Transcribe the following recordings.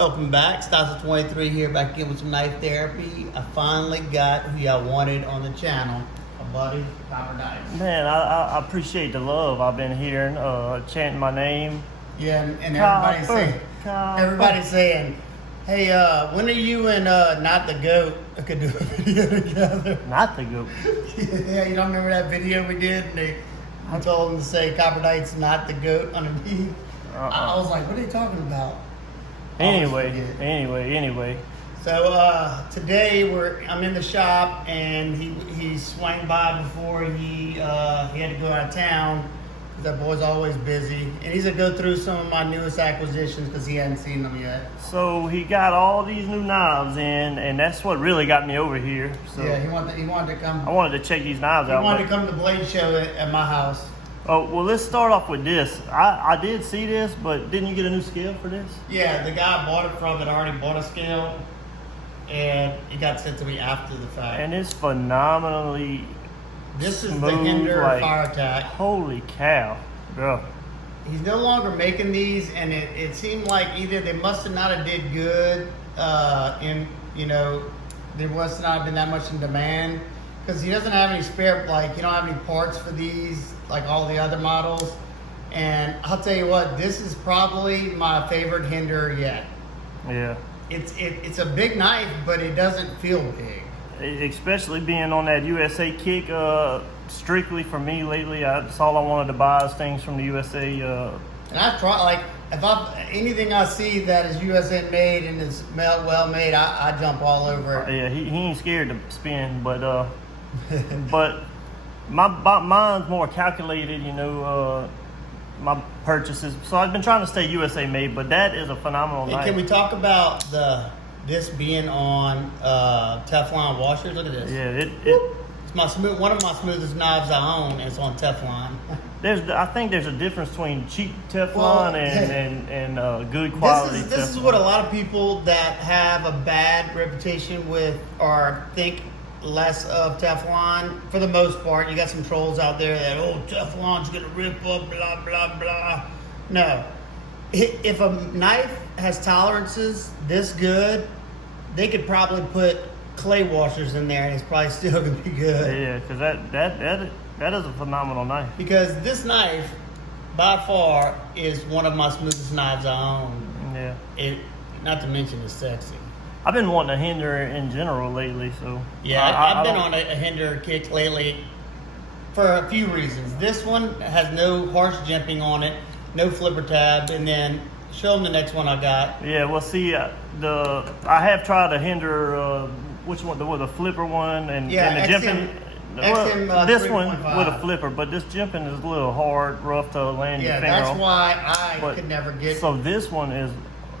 Welcome back. Stasa 23 here, back again with some knife therapy. I finally got who y'all wanted on the channel, my buddy, Copper Dice. Man, I appreciate the love I've been hearing, chanting my name. Yeah, and everybody's saying, hey, when are you and Not the Goat could do a video together? Not the Goat. Yeah, you don't remember that video we did? And I told them to say Copper Dice, Not the Goat underneath. I was like, what are they talking about? Anyway. So today I'm in the shop, and he swung by before he had to go out of town. That boy's always busy, and he's gonna go through some of my newest acquisitions because he hadn't seen them yet. So he got all these new knives in, and that's what really got me over here. So yeah, he wanted to come. I wanted to check these knives out. He wanted to come to the Blade Show at my house. Oh, well, let's start off with this. I did see this, but didn't you get a new scale for this? Yeah, the guy I bought it from had already bought a scale, and it got sent to me after the fact. And it's phenomenally This is smooth, the Hinder like, Fire Attack. Holy cow, bro. He's no longer making these, and it seemed like either they must have not have did good, there must not have been that much in demand, because he doesn't have any spare, he don't have any parts for these, like all the other models. And I'll tell you what, this is probably my favorite Hinder yet. Yeah. It's a big knife, but it doesn't feel big. Especially being on that USA kick, strictly for me lately. That's all I wanted to buy is things from the USA. And I try, anything I see that is USA made and is well made, I jump all over it. Yeah, he ain't scared to spin, but but mine's more calculated, my purchases. So I've been trying to stay USA made, but that is a phenomenal knife. Can we talk about this being on Teflon washers? Look at this. Yeah, it's one of my smoothest knives I own, and it's on Teflon. I think there's a difference between cheap Teflon and good quality. This is what a lot of people that have a bad reputation with or think less of Teflon. For the most part, you got some trolls out there that, Teflon's gonna rip up, blah blah blah. No, if a knife has tolerances this good, they could probably put clay washers in there and it's probably still gonna be good. Yeah, because that is a phenomenal knife. Because this knife, by far, is one of my smoothest knives I own. Yeah. Not to mention it's sexy. I've been wanting a Hinder in general lately, so yeah, I've been on a Hinder kick lately for a few reasons. This one has no harsh jimping on it, no flipper tab, and then show them the next one I got. Yeah, well, see, I have tried a Hinder, which one? The flipper one, and the jimping. This one with a flipper, but this jimping is a little hard, rough to land your finger on. Yeah, that's why I could never get. So this one is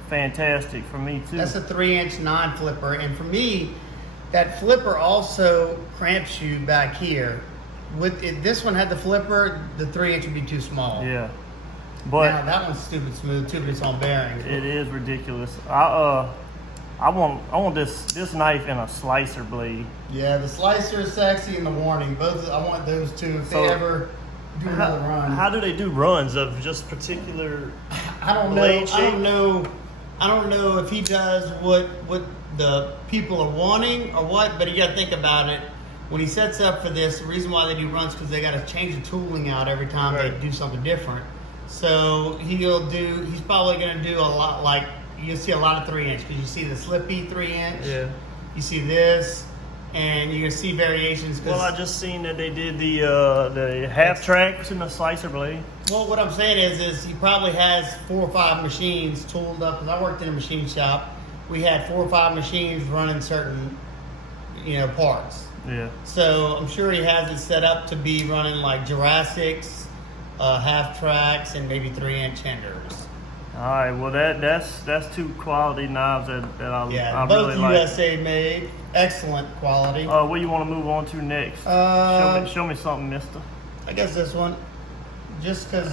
fantastic for me too. That's a 3-inch non-flipper, and for me, that flipper also cramps you back here. If this one had the flipper, the 3-inch would be too small. Yeah, but now that one's stupid smooth too, but it's on bearings. It is ridiculous. I want this knife in a slicer blade. Yeah, the slicer is sexy and the warning. I want those two if they ever do another run. How do they do runs of just particular? I don't know. I don't know if he does what the people are wanting or what, but you got to think about it. When he sets up for this, the reason why they do runs because they got to change the tooling out every time they do something different. So he's probably going to do a lot, you'll see a lot of 3-inch because you see the slippy 3-inch. Yeah. You see this, and you're going to see variations. Well, I just seen that they did the half tracks in the slicer blade. Well, what I'm saying is he probably has 4 or 5 machines tooled up. Because I worked in a machine shop, we had 4 or 5 machines running certain, parts. Yeah. So I'm sure he has it set up to be running like Jurassics, half tracks, and maybe 3-inch Hinders. All right. Well, that's 2 quality knives that I both really like. USA made, excellent quality. What do you want to move on to next? Show me something, Mister. I guess this one. Just because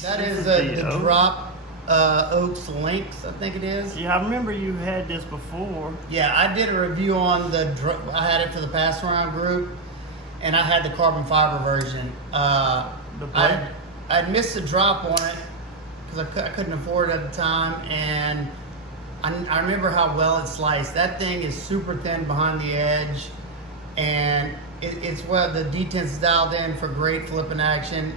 that is the Drop Oaks Lynx, I think it is. Yeah, I remember you had this before. Yeah, I did a review on I had it for the Pass Around group, and I had the carbon fiber version. I missed a drop on it, because I couldn't afford it at the time, and I remember how well it sliced. That thing is super thin behind the edge, and it's well, the D10's dialed in for great flipping action.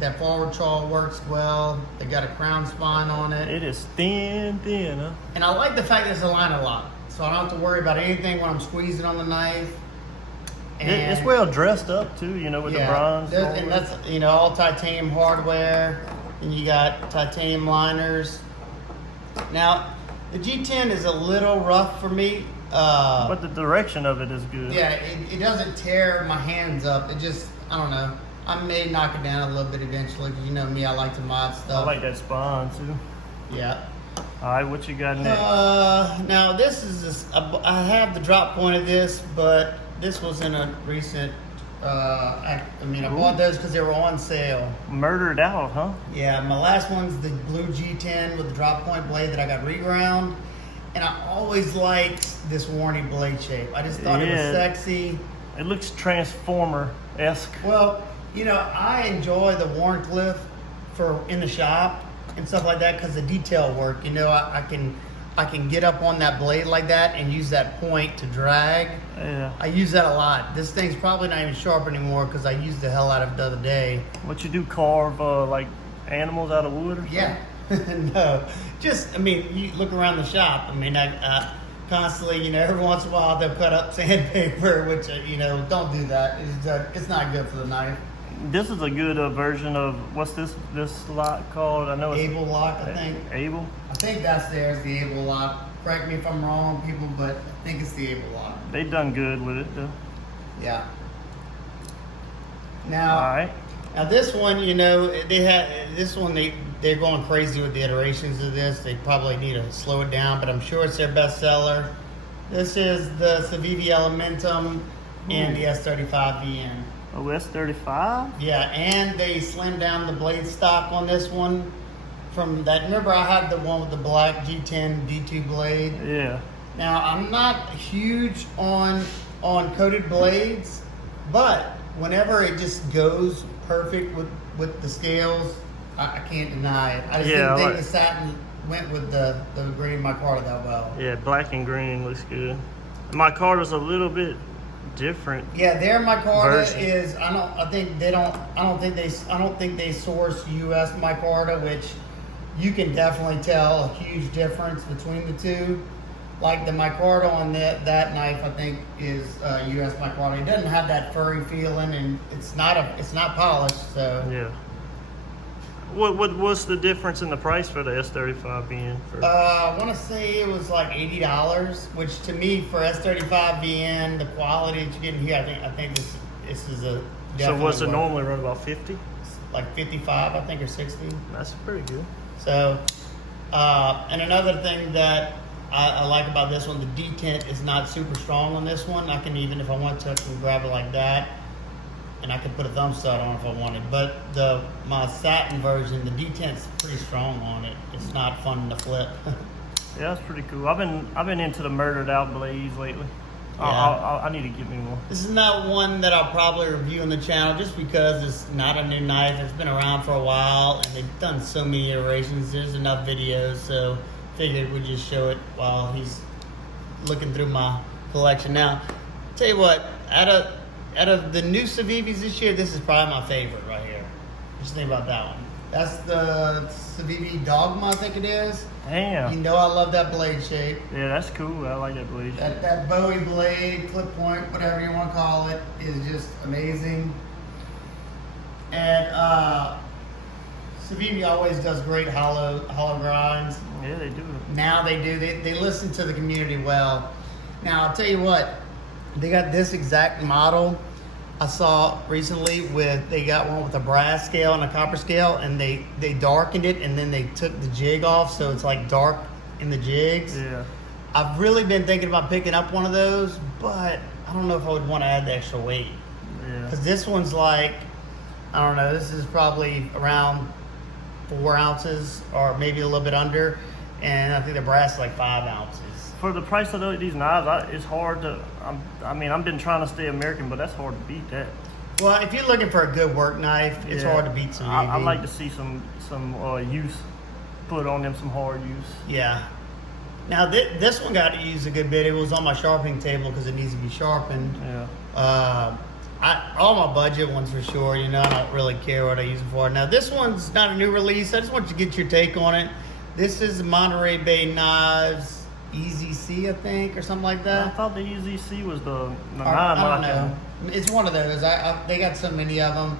That forward trawl works well. They got a crown spine on it. It is thin, huh? And I like the fact that it's a liner lock, so I don't have to worry about anything when I'm squeezing on the knife. And it's well dressed up too, you know, with the bronze. And that's, you know, all titanium hardware, and you got titanium liners. Now, the G10 is a little rough for me. But the direction of it is good. Yeah, it doesn't tear my hands up. It just, I don't know. I may knock it down a little bit eventually, because you know me, I like to mod stuff. I like that spine too. Yeah. All right, what you got next? Now this is I have the drop point of this, but this was in a recent. I bought those because they were on sale. Murdered out, huh? Yeah, my last one's the blue G10 with the drop point blade that I got reground, and I always liked this warranty blade shape. I just thought it was sexy. It looks Transformer-esque. Well, you know, I enjoy the Warncliffe for in the shop and stuff like that because the detail work. You know, I can get up on that blade like that and use that point to drag. Yeah. I use that a lot. This thing's probably not even sharp anymore because I used the hell out of it the other day. What you do, carve like animals out of wood or something? Yeah. No. Just, I mean, you look around the shop. I mean, I constantly, you know, every once in a while they'll cut up sandpaper, which, you know, don't do that. It's not good for the knife. This is a good version of, what's this lock called? I know it's Able lock, I think. Able? I think that's theirs, the Able lock. Correct me if I'm wrong, people, but I think it's the Able lock. They done good with it, though. Yeah. Now, all right. Now this one, you know, they're going crazy with the iterations of this. They probably need to slow it down, but I'm sure it's their bestseller. This is the CEvis Elementum and the S35VN. Oh, S35? Yeah, and they slimmed down the blade stock on this one from that. Remember, I had the one with the black G10 D2 blade. Yeah. Now, I'm not huge on coated blades, but whenever it just goes perfect with the scales, I can't deny it. I just didn't think the satin went with the green micarta that well. Yeah, black and green looks good. Micarta's a little bit different. Yeah, their micarta is I don't think they source US micarta, which you can definitely tell a huge difference between the two. Like the micarta on that knife, I think is US micarta. It doesn't have that furry feeling, and it's not polished. So yeah. What's the difference in the price for the S35VN? I want to say it was like $80, which to me for S35VN, the quality that you're getting here, I think this is a. So what's it normally run, about 50? Like 55, I think, or 60. That's pretty good. So, and another thing that I like about this one, the detent is not super strong on this one. I can even, if I want to, I can grab it like that. And I could put a thumb stud on if I wanted. But my satin version, the detent's pretty strong on it. It's not fun to flip. Yeah, that's pretty cool. I've been into the murdered out blades lately. Yeah. I need to get me more. This is not one that I'll probably review on the channel just because it's not a new knife. It's been around for a while and they've done so many iterations. There's enough videos, so figured we'd just show it while he's looking through my collection. Now, tell you what, out of the new CEvis this year, this is probably my favorite right here. Just think about that one. That's the CEvis Dogma, I think it is. Damn. You know I love that blade shape. Yeah, that's cool. I like that blade shape. That Bowie blade, clip point, whatever you want to call it, is just amazing. And CEvis always does great hollow grinds. Yeah, they do. Now they do. They listen to the community well. Now, I'll tell you what. They got this exact model I saw recently they got one with a brass scale and a copper scale, and they darkened it and then they took the jig off, so it's like dark in the jigs. Yeah. I've really been thinking about picking up one of those, but I don't know if I would want to add the extra weight. Yeah. Because this one's like, I don't know, this is probably around 4 ounces or maybe a little bit under, and I think the brass is like 5 ounces. For the price of these knives, it's hard to. I've been trying to stay American, but that's hard to beat that. Well, if you're looking for a good work knife, it's hard to beat some. I'd like to see some use put on them some hard use. Yeah. Now this one got used a good bit. It was on my sharpening table because it needs to be sharpened. Yeah. All my budget ones for sure. You know, I don't really care what I use it for. Now this one's not a new release. I just want you to get your take on it. This is Monterey Bay Knives Easy C, I think, or something like that. I thought the Easy C was the 9 I don't know. It's one of those. They got so many of them.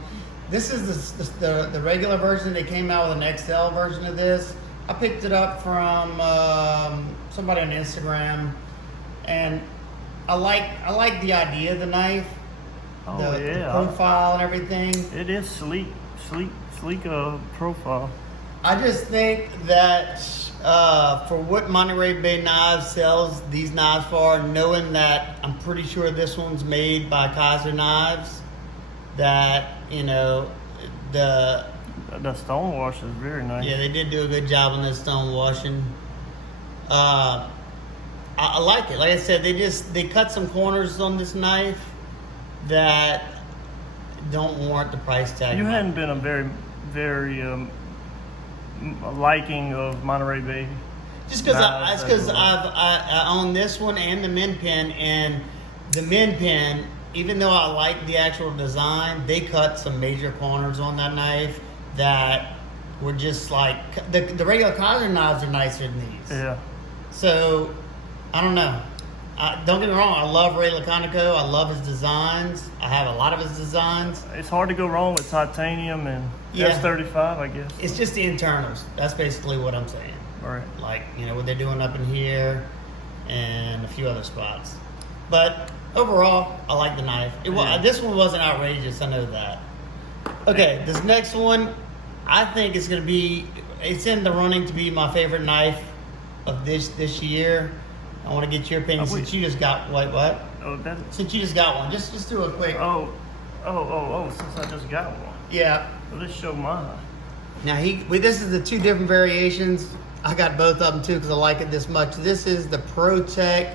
This is the regular version. They came out with an XL version of this. I picked it up from somebody on Instagram, and I like the idea of the knife, the profile and everything. It is sleek profile. I just think that for what Monterey Bay Knives sells these knives for, knowing that I'm pretty sure this one's made by Kaiser Knives, that, you know, the stone wash is very nice. Yeah, they did do a good job on this stone washing. I like it. Like I said, they cut some corners on this knife that don't warrant the price tag. You hadn't been a very liking of Monterey Bay. Just because I own this one and the Min Pen, and the Min Pen, even though I like the actual design, they cut some major corners on that knife that were just like the regular Kaiser knives are nicer than these. Yeah. So I don't know. Don't get me wrong. I love Ray Laconico. I love his designs. I have a lot of his designs. It's hard to go wrong with titanium and S35, I guess. It's just the internals. That's basically what I'm saying. All right. Like, you know, what they're doing up in here and a few other spots. But overall, I like the knife. This one wasn't outrageous. I know that. Okay, this next one, I think it's going to be, it's in the running to be my favorite knife of this year. I want to get your opinion since you just got, what? Oh, since you just got one. Just do a quick. Since I just got one. Yeah. Well, let's show mine. Now, this is the two different variations. I got both of them too because I like it this much. This is the ProTech,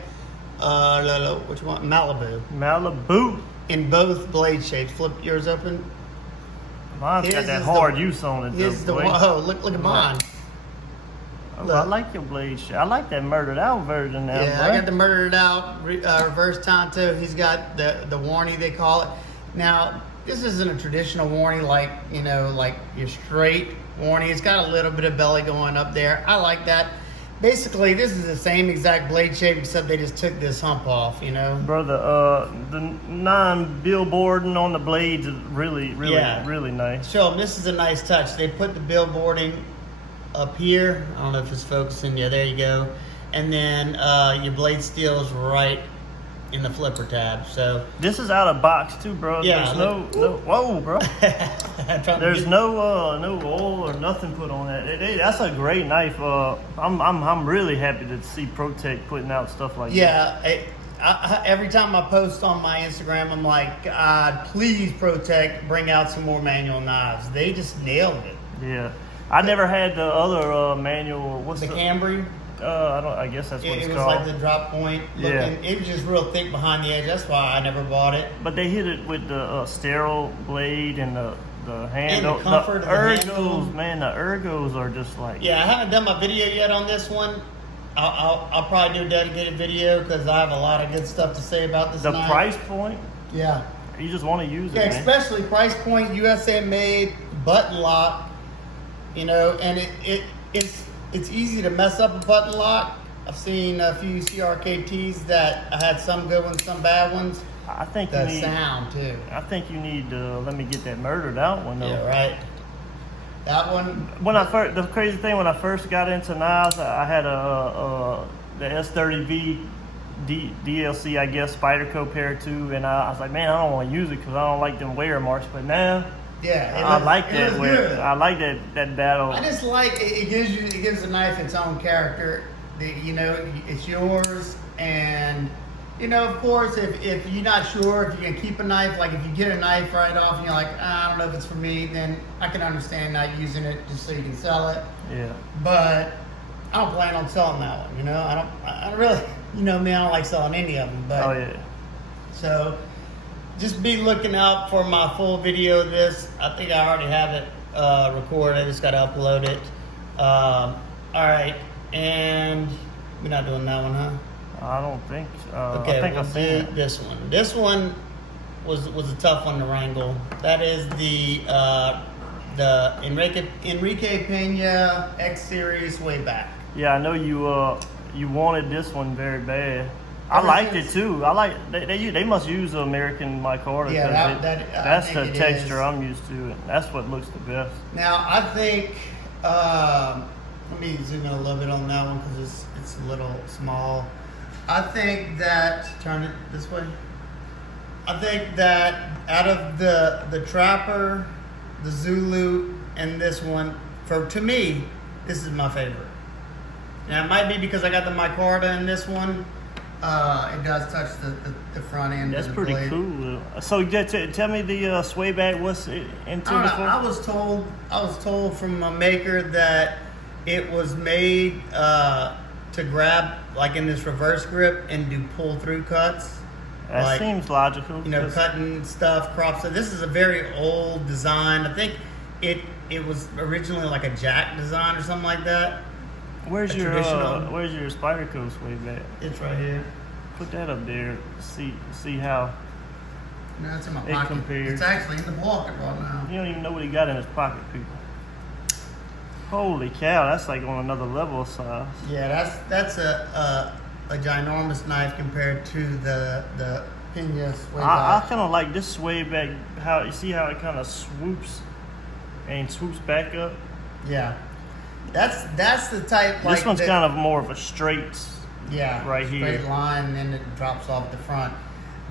which one? Malibu. In both blade shapes. Flip yours open. Mine's got that hard use on it. Look at mine. Oh, I like your blade shape. I like that murdered out version now. Yeah, I got the murdered out reverse Tonto. He's got the warning, they call it. Now, this isn't a traditional warning like your straight warning. It's got a little bit of belly going up there. I like that. Basically, this is the same exact blade shape except they just took this hump off, you know. Bro, the non-billboarding on the blades is really nice. Show them. This is a nice touch. They put the billboarding up here. I don't know if it's focusing. Yeah, there you go. And then your blade steel is right in the flipper tab. So this is out of box too, bro. Yeah. There's no whoa, bro. There's no oil or nothing put on that. That's a great knife. I'm really happy to see ProTech putting out stuff like that. Yeah. Every time I post on my Instagram, I'm like, God, please ProTech bring out some more manual knives. They just nailed it. Yeah. I never had the other manual. What's the Cambry? I guess that's what it's called. It was like the drop point looking. Yeah. It was just real thick behind the edge. That's why I never bought it. But they hit it with the sterile blade and the handle. And the comfort of the handle. Man, the ergos are just like. Yeah, I haven't done my video yet on this one. I'll probably do a dedicated video because I have a lot of good stuff to say about this knife. Price point? Yeah. You just want to use it, man. Especially price point, USA made, button lock. You know, and it's easy to mess up a button lock. I've seen a few CRKTs that I had some good ones, some bad ones. I think the sound too. I think you need to let me get that murdered out one though. Yeah, right. That one. The crazy thing when I first got into knives, I had the S30V DLC, I guess, Spyderco pair too, and I was like, man, I don't want to use it because I don't like them wear marks. But now. Yeah, I like that. I like that battle. I just like it gives the knife its own character. You know, it's yours, and you know, of course, if you're not sure if you can keep a knife, like if you get a knife right off and you're like, I don't know if it's for me, then I can understand not using it just so you can sell it. Yeah. But I don't plan on selling that one. You know, I don't really. You know me, I don't like selling any of them. But oh yeah. So. Just be looking out for my full video of this. I think I already have it recorded. I just got to upload it. All right, and we're not doing that one, huh? I don't think. Okay, I think we'll I've seen it. this one. This one was a tough one to wrangle. That is the Enrique Pena X Series way back. Yeah, I know you wanted this one very bad. I liked it too. I like they must use the American micarta. Yeah, that's the texture I'm used to, and that's what looks the best. Now I think let me zoom in a little bit on that one because it's a little small. I think that turn it this way. I think that out of the Trapper, the Zulu, and this one, to me, this is my favorite. Now it might be because I got the micarta in this one. It does touch the front end. That's of the pretty blade. cool. So tell me the sway back. What's it intended for? I was told from a maker that it was made to grab like in this reverse grip and do pull through cuts. That seems logical. You know, cutting stuff, crops. So this is a very old design. I think it was originally like a jack design or something like that. Where's your Spyderco sway back? It's right here. Put that up there. See how No, it's in my it pocket. compares. It's actually in the pocket right now. You don't even know what he got in his pocket, people. Holy cow, that's like on another level of size. Yeah, that's a ginormous knife compared to the Pena sway I back. kind of like this sway back. How you see how it kind of swoops back up. Yeah, that's the type. Like this one's kind of more of a straight. Yeah, right here. Straight line, and then it drops off the front.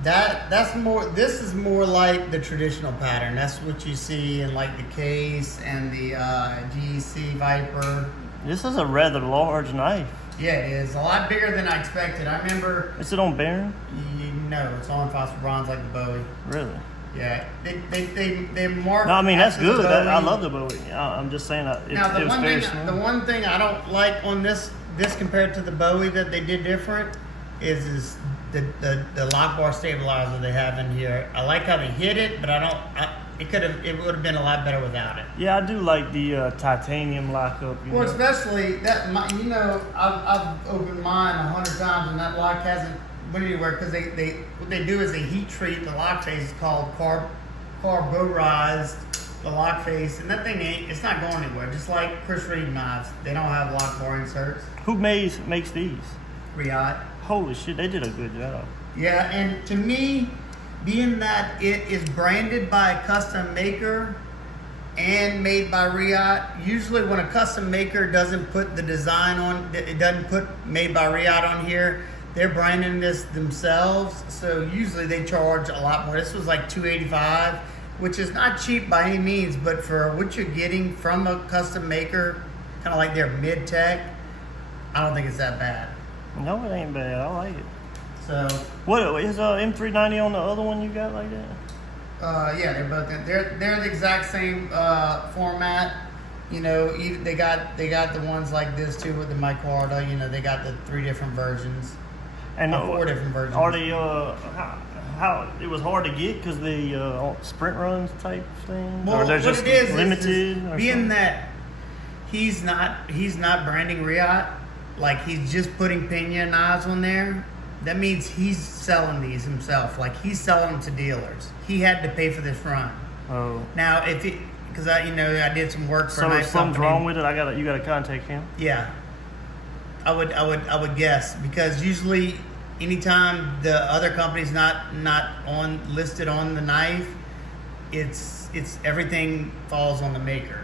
That's more. This is more like the traditional pattern. That's what you see in like the Case and the GEC Viper. This is a rather large knife. Yeah, it is a lot bigger than I expected. I remember. Is it on bearing? No, it's on phosphor bronze like the Bowie. Really? Yeah, they mark. No, I mean that's good. I love the Bowie. Bowie. I'm just saying that Now it was very small. The one thing I don't like on this compared to the Bowie that they did different is the lock bar stabilizer they have in here. I like how they hit it, but it would have been a lot better without it. Yeah, I do like the titanium lockup. Well, especially that I've opened mine 100 times and that lock hasn't went anywhere because what they do is they heat treat the lock face. It's called carburized the lock face, and that thing it's not going anywhere. Just like Chris Reed knives, they don't have lock bar inserts. Who makes these? Riot. Holy shit, they did a good job. Yeah, and to me, being that it is branded by a custom maker and made by Riot, usually when a custom maker doesn't put the design on, it doesn't put made by Riot on here, they're branding this themselves. So usually they charge a lot more. This was like $285, which is not cheap by any means, but for what you're getting from a custom maker, kind of like their mid-tech, I don't think it's that bad. No, it ain't bad. I like it. So what is M390 on the other one you got like that? Yeah, they're both they're the exact same format. You know, they got the ones like this too with the micarta. You know, they got the 3 different versions and 4 different versions. Are they how it was hard to get because the sprint runs type thing? Well, or they're just limited. Is being something? that he's not branding Riot, like he's just putting Pena knives on there. That means he's selling these himself. Like he's selling them to dealers. He had to pay for this run. Oh. Now because I did some work for. So if something's wrong with it, you gotta contact him. Yeah. I would guess because usually anytime the other company's not listed on the knife, it's everything falls on the maker.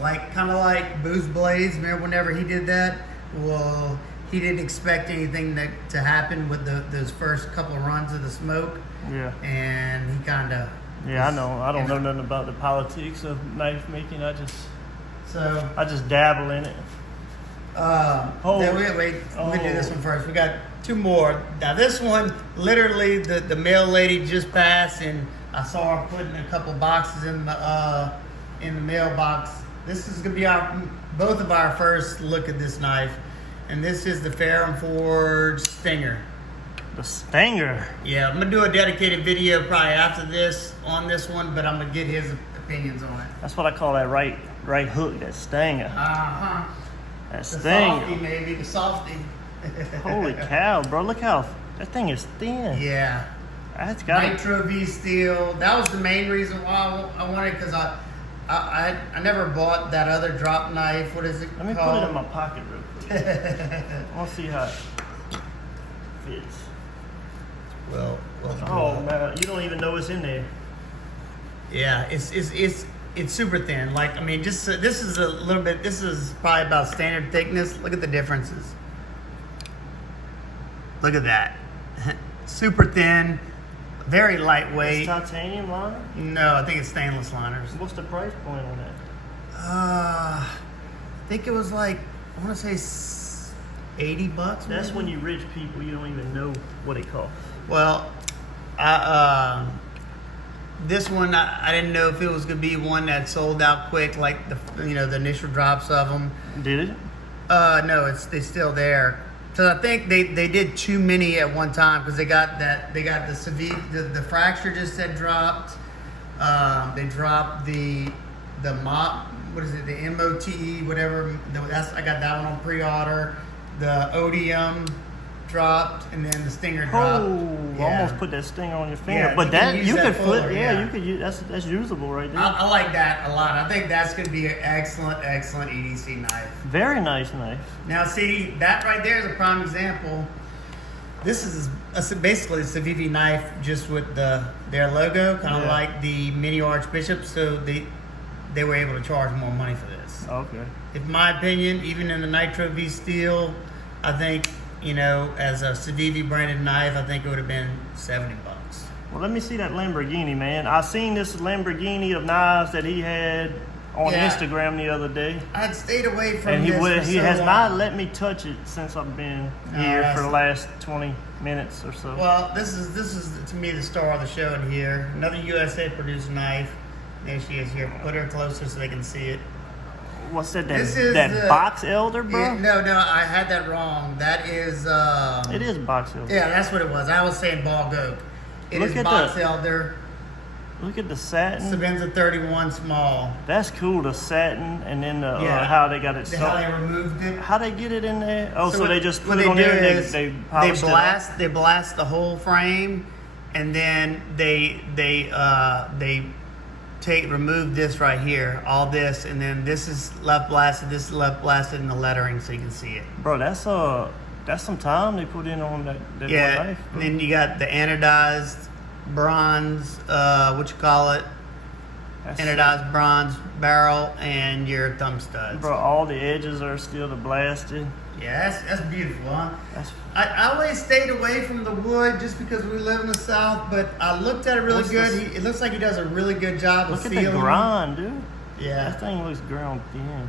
Like kind of like Boo's Blades. Remember whenever he did that? Well, he didn't expect anything to happen with those first couple of runs of the smoke. Yeah. And he kind of. Yeah, I know. I don't know nothing about the politics of knife making. I just So. dabble in it. Wait. Let me do this one first. We got 2 more. Now this one, literally, the mail lady just passed, and I saw her putting a couple boxes in the mailbox. This is gonna be both of our first look at this knife, and this is the Ferrum Forge Stinger. The Stinger. Yeah, I'm gonna do a dedicated video probably after this on this one, but I'm gonna get his opinions on it. That's what I call that right hook, that Stinger. That The thing. softy, maybe the softy. Holy cow, bro! Look how that thing is thin. Yeah. That's got Nitro V steel. That was the main reason why I wanted, because I never bought that other drop knife. What is it called? Let me put it in my pocket real quick. I want to see how it fits. Well. Oh man, you don't even know what's in there. Yeah, it's super thin. Like, I mean, just this is a little bit. This is probably about standard thickness. Look at the differences. Look at that. Super thin, very lightweight. It's titanium liner? No, I think it's stainless liners. What's the price point on that? I think it was like, I want to say $80. That's maybe? when you rich people, you don't even know what it costs. Well, this one I didn't know if it was gonna be one that sold out quick, like the initial drops of them. Did it? No, they're still there. So I think they did too many at one time, because they got the CEvis, the fracture just had dropped. They dropped the mop. What is it? The MOTE, whatever. I got that one on pre-order. The Odium dropped, and then the Stinger dropped. Oh, Yeah. almost put that stinger on your finger. Yeah, but you could fuller, flip. yeah. You could use that's usable right there. I like that a lot. I think that's going to be an excellent EDC knife. Very nice knife. Now, see, that right there is a prime example. This is basically a CEvis knife, just with their logo, kind of like the mini Archbishop. So they were able to charge more money for this. Okay. In my opinion, even in the Nitro V steel, I think, as a CEvis branded knife, I think it would have been $70. Well, let me see that Lamborghini, man. I seen this Lamborghini of knives that he had on Instagram the other day. I had stayed away from And he has long. not let me touch it since I've been here for the last 20 minutes or so. Well, this is to me the star of the show in here. Another USA produced knife. There she is here. Put her closer so they can see it. What's that? That box elder, bro? Yeah, no, I had that wrong. That is. It is box elder. Yeah, that's what it was. I was saying bog oak. It is box elder. Look at the satin. Sabenza 31 small. That's cool. The satin, and then how they got it. How they removed it. How they get it in there? Oh, so they just put it on there and they polish it. They blast the whole frame, and then they remove this right here, all this, and then this is left blasted, this is left blasted in the lettering so you can see it. Bro, that's some time they put in on that knife. And then you got the anodized bronze, anodized bronze barrel, and your thumb studs. Bro, all the edges are still blasted. Yeah, that's beautiful, huh? I always stayed away from the wood just because we live in the South, but I looked at it really good. It looks like he does a really good job of sealing. Look at the grind, dude. Yeah. That thing looks ground thin.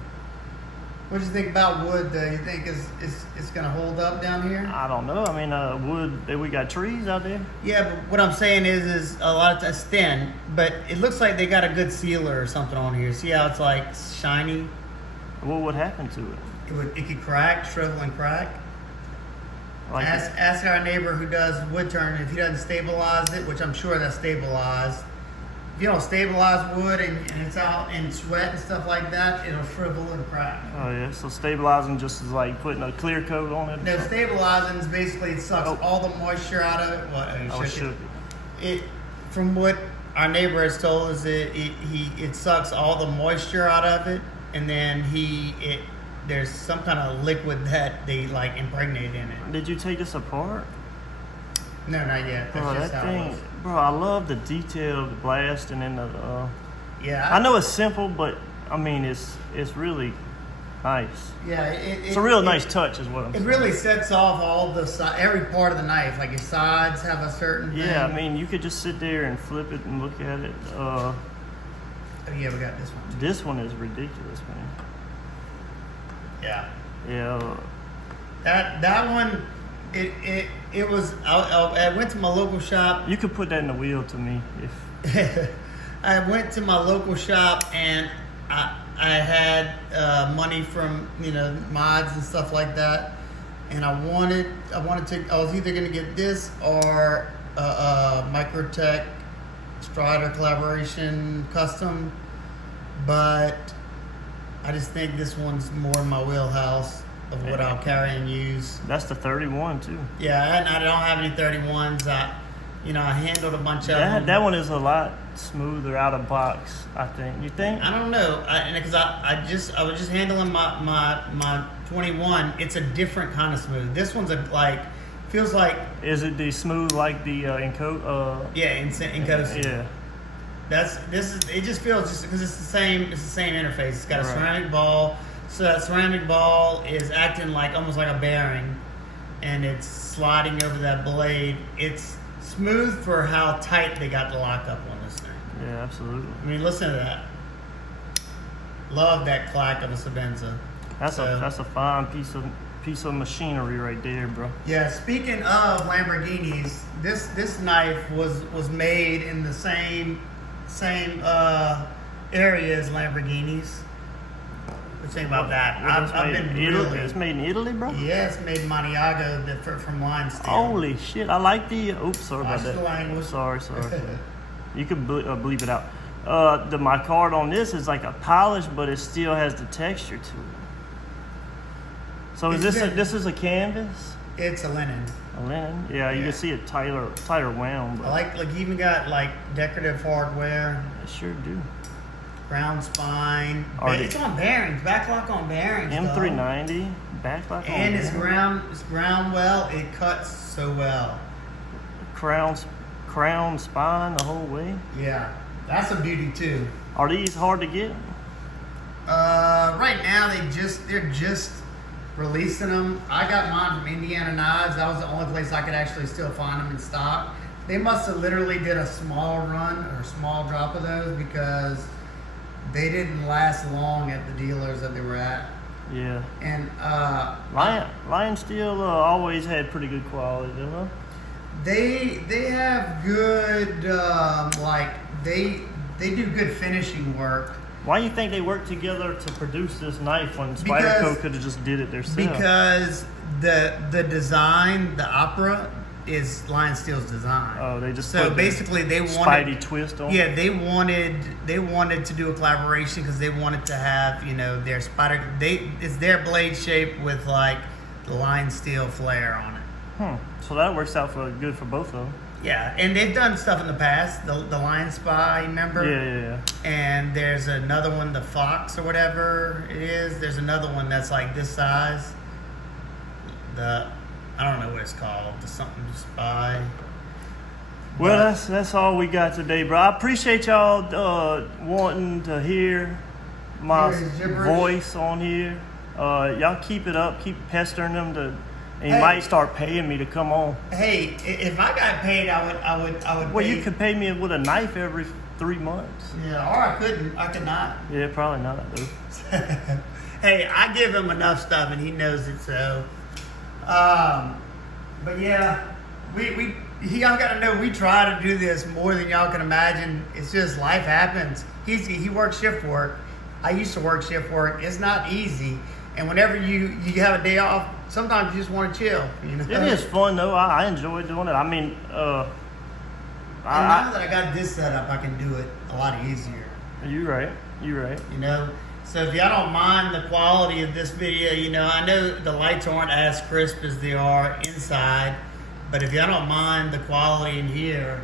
What do you think about wood, though? You think it's going to hold up down here? I don't know. I mean, wood, we got trees out there. Yeah, but what I'm saying is a lot of times it's thin, but it looks like they got a good sealer or something on here. See how it's like shiny? What would happen to it? It could crack, shrivel and crack. Like ask our neighbor who does wood turning if he doesn't stabilize it, which I'm sure that's stabilized. If you don't stabilize wood and it's out in sweat and stuff like that, it'll shrivel and crack. Oh yeah, so stabilizing just is like putting a clear coat on it? No, stabilizing is basically it sucks all the moisture out of it. What? Shook it. From what our neighbor has told us, it sucks all the moisture out of it, and then there's some kind of liquid that they like impregnate in it. Did you take this apart? No, not yet. That's just how it was. Bro, I love the detail of the blast and then the. Yeah. I know it's simple, but I mean it's really nice. Yeah, it's a real nice touch, is what I'm saying. It really sets off all every part of the knife. Like your sides have a certain. Yeah, thing. I mean you could just sit there and flip it and look at it. Oh yeah, we got this one. This one is ridiculous, man. Yeah. Yeah. That one, it was. I went to my local shop. You could put that in the wheel to me if. I went to my local shop and I had money from mods and stuff like that, and I was either gonna get this or Microtech Strider collaboration custom, but I just think this one's more in my wheelhouse of what I'll carry and use. That's the 31 too. Yeah, and I don't have any 31s. I handled a bunch of them. That one is a lot smoother out of box, I think. You think? I don't know, because I was just handling my 21. It's a different kind of smooth. This one's feels like. Is it the smooth like the Encoast? Yeah, Encoast. Yeah. It just feels because it's the same interface. It's got a ceramic ball, so that ceramic ball is acting almost like a bearing, and it's sliding over that blade. It's smooth for how tight they got the lockup on this thing. Yeah, absolutely. I mean, listen to that. Love that clack of a Sabenza. That's a fine piece of machinery right there, bro. Yeah. Speaking of Lamborghinis, this knife was made in the same area as Lamborghinis. What do you think about that? It's made in Italy, bro? Yeah, it's made in Montiago from line steel. Holy shit. I like the... Oops, sorry about that. The language. Sorry. You can bleep it out. My card on this is like a polish, but it still has the texture to it. So this is a canvas? It's a linen. A linen? Yeah, you can see it tighter wound. But I like even got decorative hardware. I sure do. Ground spine. It's on bearings. Backlock on bearings. M390. Backlock on and bearings. It's ground well. It cuts so well. Crown spine the whole way. Yeah, that's a beauty too. Are these hard to get? Right now they're just releasing them. I got mine from Indiana Knives. That was the only place I could actually still find them in stock. They must have literally did a small run or a small drop of those because they didn't last long at the dealers that they were at. Yeah. And Lion Steel always had pretty good quality, didn't they? They have good they do good finishing work. Why do you think they worked together to produce this knife when Spyderco could have just did it themselves? Because the design, the Opera, is Lion Steel's design. Oh, they just basically they wanted Spidey twist on. Yeah, they wanted to do a collaboration because they wanted to have their Spider. It's their blade shape with the Lion Steel flare on it. So that works out good for both of them. Yeah, and they've done stuff in the past. The Lion Spy, remember? Yeah. And there's another one, the Fox or whatever it is. There's another one that's like this size. I don't know what it's called. The something Spy. Well, that's all we got today, bro. I appreciate y'all wanting to hear my voice on here. Y'all keep it up. Keep pestering them to. And you might start paying me to come on. Hey, if I got paid, I would. Well, you could pay me with a knife every 3 months. Yeah, or I couldn't. I could not. Yeah, probably not, dude. Hey, I give him enough stuff, and he knows it. So, but yeah, y'all got to know we try to do this more than y'all can imagine. It's just life happens. He works shift work. I used to work shift work. It's not easy, and whenever you have a day off. Sometimes you just want to chill, It is fun though. I enjoy doing it. I mean, now that I got this set up, I can do it a lot easier. You're right. So if y'all don't mind the quality of this video, I know the lights aren't as crisp as they are inside, but if y'all don't mind the quality in here,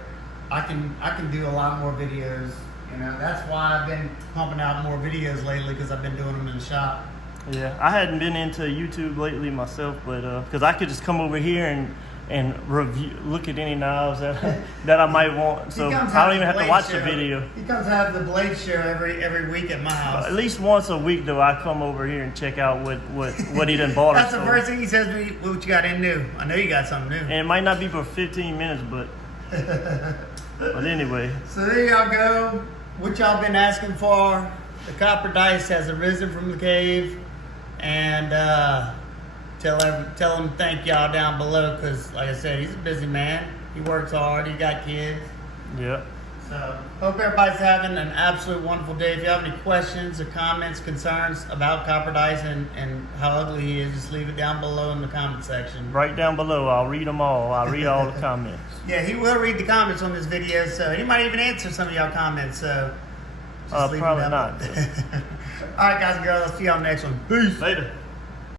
I can do a lot more videos. That's why I've been pumping out more videos lately because I've been doing them in the shop. Yeah, I hadn't been into YouTube lately myself, but because I could just come over here and look at any knives that I might want, so I don't even have to watch the video. He comes have the blade show every week at my house. At least once a week, though, I come over here and check out what he done bought. That's the first thing he says to me. What you got in new? I know you got something new. And it might not be for 15 minutes, but anyway. So there y'all go. What y'all been asking for? The copper dice has arisen from the cave. And tell him thank y'all down below because, like I said, he's a busy man. He works hard. He got kids. Yeah. So hope everybody's having an absolute wonderful day. If you have any questions or comments, concerns about copper dice and how ugly he is, just leave it down below in the comment section. Right down below. I'll read them all. I'll read all the comments. Yeah, he will read the comments on this video. So he might even answer some of y'all comments. So probably not. All right, guys and girls. I'll see y'all next one. Peace. Later.